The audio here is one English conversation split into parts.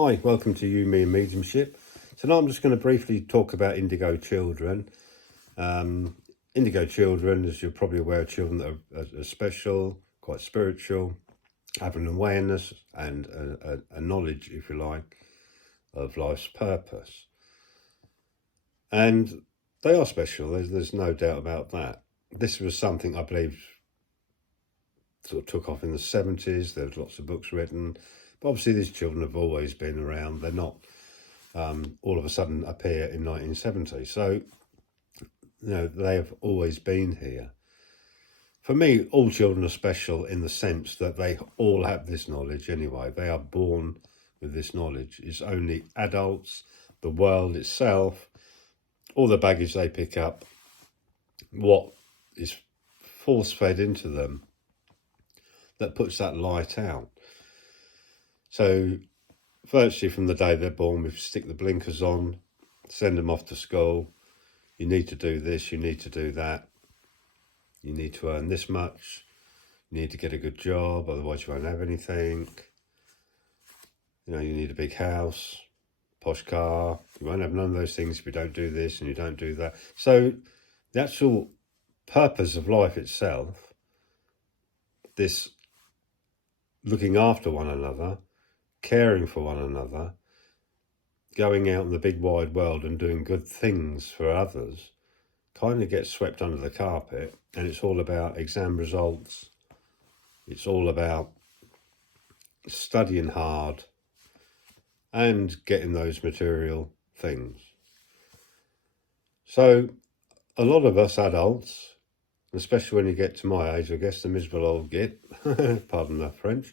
Hi, welcome to You, Me and Mediumship. Tonight I'm just going to briefly talk about indigo children. Indigo children, as you're probably aware, are children that are special, quite spiritual, have an awareness and a knowledge, if you like, of life's purpose. And they are special, there's no doubt about that. This was something I believe sort of took off in the 70s. There's lots of books written. But obviously these children have always been around. They're not all of a sudden appear in 1970. So, they have always been here. For me, all children are special in the sense that they all have this knowledge anyway. They are born with this knowledge. It's only adults, the world itself, all the baggage they pick up, what is force-fed into them that puts that light out. So virtually from the day they're born, we stick the blinkers on, send them off to school. You need to do this, you need to do that. You need to earn this much. You need to get a good job, otherwise you won't have anything. You need a big house, posh car. You won't have none of those things if you don't do this and you don't do that. So the actual purpose of life itself, this looking after one another, caring for one another, going out in the big wide world and doing good things for others, kind of gets swept under the carpet. And it's all about exam results. It's all about studying hard and getting those material things. So a lot of us adults, especially when you get to my age, I guess, the miserable old git, pardon the French,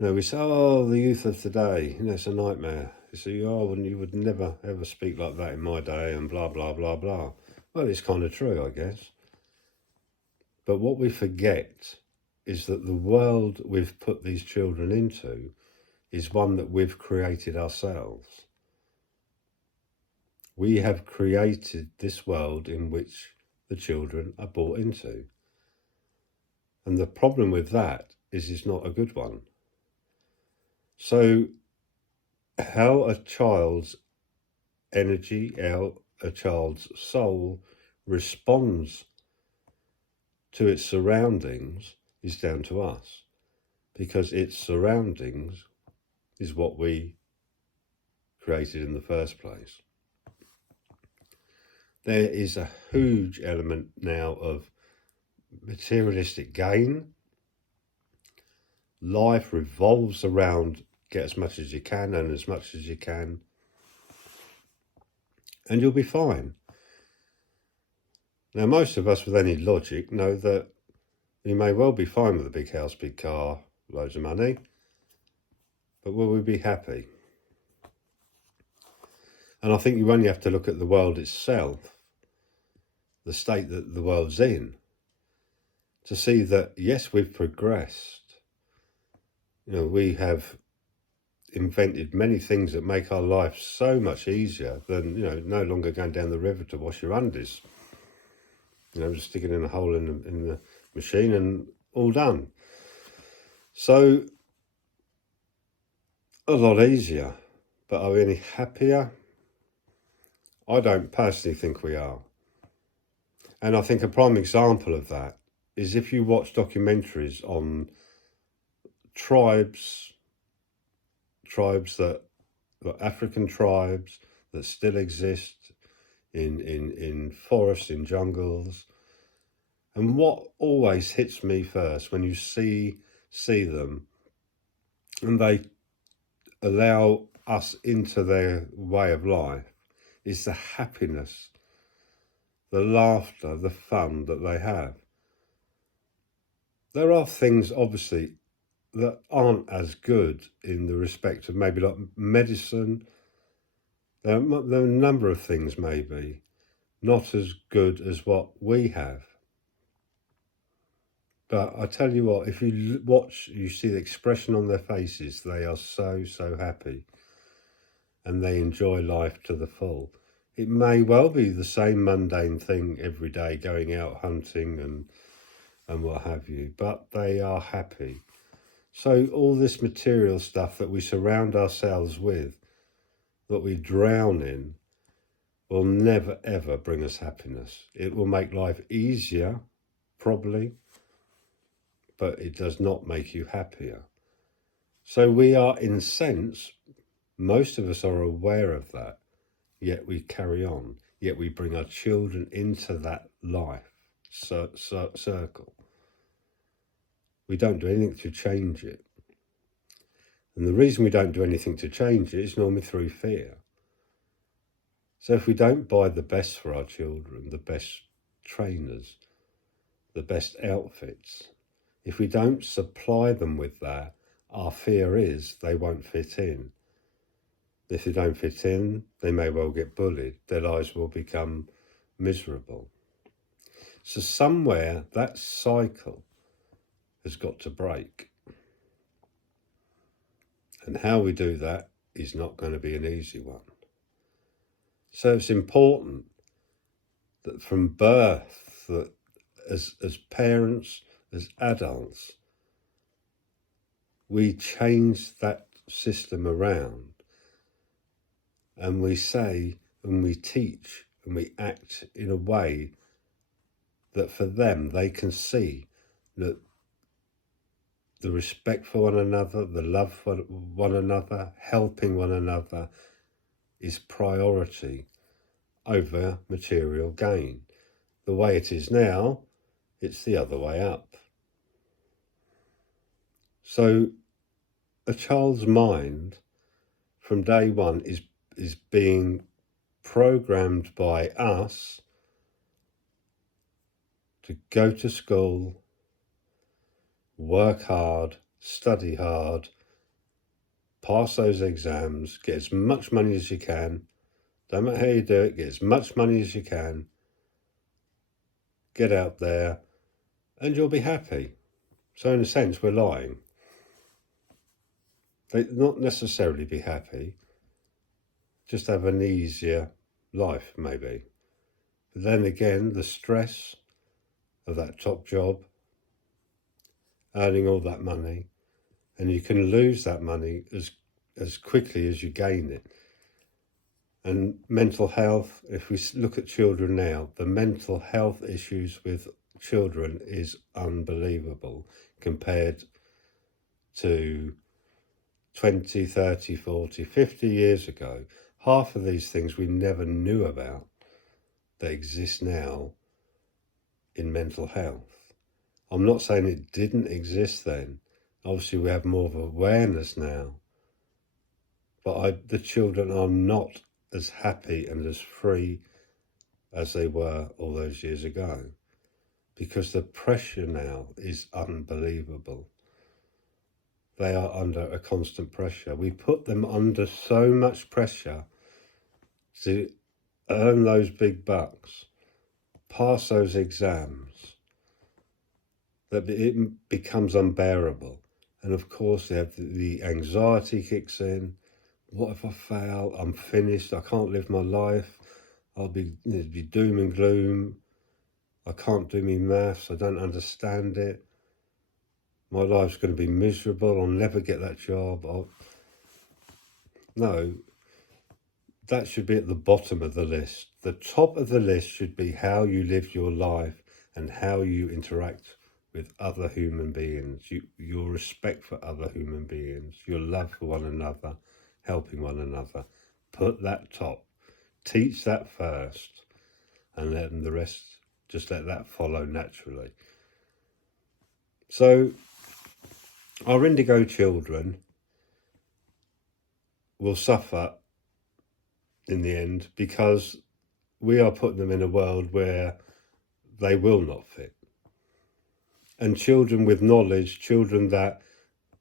we say, oh, the youth of today, it's a nightmare. You say, oh, you would never, ever speak like that in my day and blah, blah, blah, blah. Well, it's kind of true, I guess. But what we forget is that the world we've put these children into is one that we've created ourselves. We have created this world in which the children are brought into. And the problem with that is it's not a good one. So how a child's energy, how a child's soul responds to its surroundings is down to us, because its surroundings is what we created in the first place. There is a huge element now of materialistic gain. Life revolves around get as much as you can and as much as you can, and you'll be fine. Now, most of us with any logic know that we may well be fine with a big house, big car, loads of money, but will we be happy? And I think you only have to look at the world itself, the state that the world's in, to see that, yes, we've progressed. We have invented many things that make our life so much easier than, no longer going down the river to wash your undies. Just stick it in a hole in the machine and all done. So, a lot easier. But are we any happier? I don't personally think we are. And I think a prime example of that is if you watch documentaries on tribes that African tribes that still exist in forests, in jungles. And what always hits me first when you see them and they allow us into their way of life is the happiness, the laughter, the fun that they have. There are things, obviously, that aren't as good in the respect of maybe like medicine. There are a number of things maybe not as good as what we have. But I tell you what, if you watch, you see the expression on their faces, they are so, so happy and they enjoy life to the full. It may well be the same mundane thing every day, going out hunting and what have you, but they are happy. So all this material stuff that we surround ourselves with, that we drown in, will never ever bring us happiness. It will make life easier, probably, but it does not make you happier. So we are, in a sense, most of us are aware of that, yet we carry on, yet we bring our children into that life circle. We don't do anything to change it. And the reason we don't do anything to change it is normally through fear. So if we don't buy the best for our children, the best trainers, the best outfits, if we don't supply them with that, our fear is they won't fit in. If they don't fit in, they may well get bullied. Their lives will become miserable. So somewhere that cycle has got to break. And how we do that is not going to be an easy one. So it's important that from birth, that as parents, as adults, we change that system around, and we say and we teach and we act in a way that for them they can see that the respect for one another, the love for one another, helping one another is priority over material gain. The way it is now, it's the other way up. So a child's mind from day one is being programmed by us to go to school, work hard, study hard, pass those exams, get as much money as you can. Don't matter how you do it, get as much money as you can. Get out there and you'll be happy. So in a sense, we're lying. They not necessarily be happy, just have an easier life maybe. But then again, the stress of that top job, earning all that money, and you can lose that money as quickly as you gain it. And mental health, if we look at children now, the mental health issues with children is unbelievable compared to 20, 30, 40, 50 years ago. Half of these things we never knew about that exist now in mental health. I'm not saying it didn't exist then. Obviously we have more of awareness now. But the children are not as happy and as free as they were all those years ago, because the pressure now is unbelievable. They are under a constant pressure. We put them under so much pressure to earn those big bucks, pass those exams, that it becomes unbearable. And of course they have the anxiety kicks in. What if I fail? I'm finished. I can't live my life. I'll be doom and gloom. I can't do me maths. I don't understand it. My life's going to be miserable. I'll never get that job. No, that should be at the bottom of the list. The top of the list should be how you live your life and how you interact with other human beings, your respect for other human beings, your love for one another, helping one another. Put that top. Teach that first, and then the rest, just let that follow naturally. So our indigo children will suffer in the end because we are putting them in a world where they will not fit. And children with knowledge, children that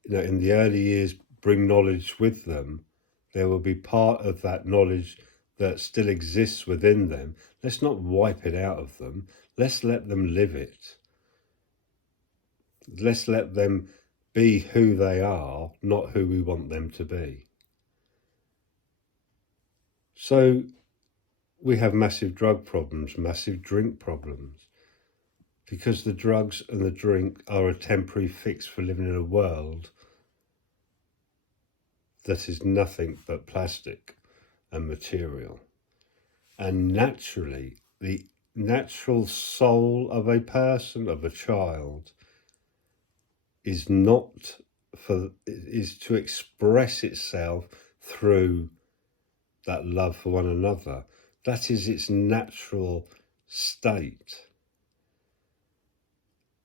in the early years bring knowledge with them, there will be part of that knowledge that still exists within them. Let's not wipe it out of them. Let's let them live it. Let's let them be who they are, not who we want them to be. So we have massive drug problems, massive drink problems, because the drugs and the drink are a temporary fix for living in a world that is nothing but plastic and material. And naturally, the natural soul of a person, of a child, is to express itself through that love for one another. That is its natural state.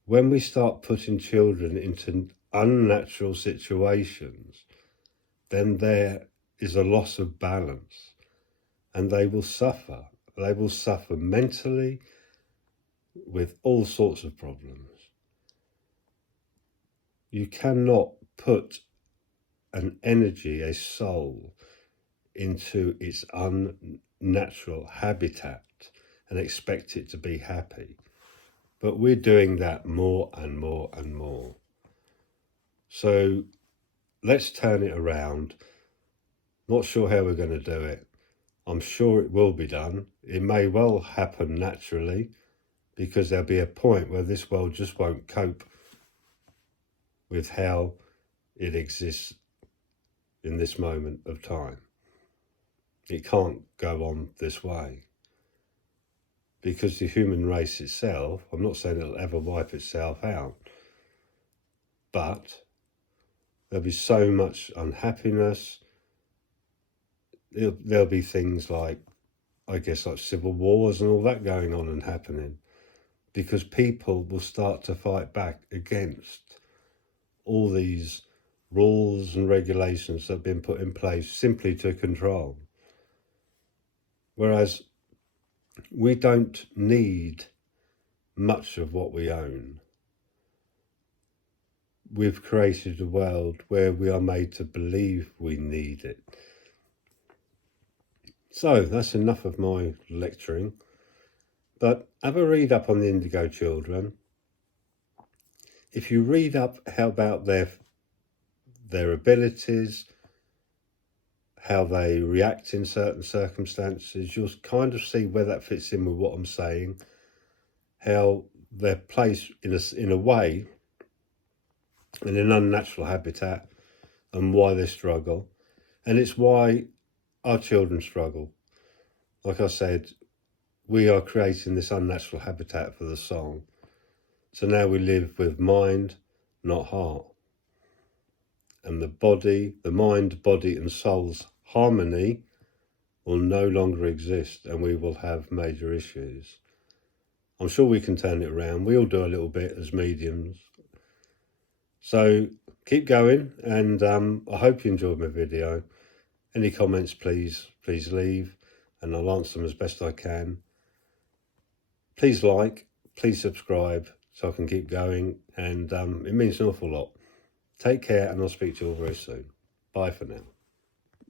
When we start putting children into unnatural situations, then there is a loss of balance, and they will suffer. They will suffer mentally with all sorts of problems. You cannot put an energy, a soul, into its unnatural habitat and expect it to be happy. But we're doing that more and more and more. So let's turn it around. Not sure how we're going to do it. I'm sure it will be done. It may well happen naturally, because there'll be a point where this world just won't cope with how it exists in this moment of time. It can't go on this way. Because the human race itself, I'm not saying it'll ever wipe itself out, but there'll be so much unhappiness. There'll be things like, I guess, like civil wars and all that going on and happening, because people will start to fight back against all these rules and regulations that have been put in place simply to control. Whereas we don't need much of what we own. We've created a world where we are made to believe we need it. So that's enough of my lecturing. But have a read up on the indigo children. If you read up about their abilities, how they react in certain circumstances, you'll kind of see where that fits in with what I'm saying, how they're placed in a way in an unnatural habitat, and why they struggle. And it's why our children struggle. Like I said, we are creating this unnatural habitat for the soul. So now we live with mind, not heart. And the mind, body and soul's harmony will no longer exist, and we will have major issues. I'm sure we can turn it around. We all do a little bit as mediums. So keep going, and I hope you enjoyed my video. Any comments, please leave, and I'll answer them as best I can. Please like, please subscribe so I can keep going, and it means an awful lot. Take care, and I'll speak to you all very soon. Bye for now.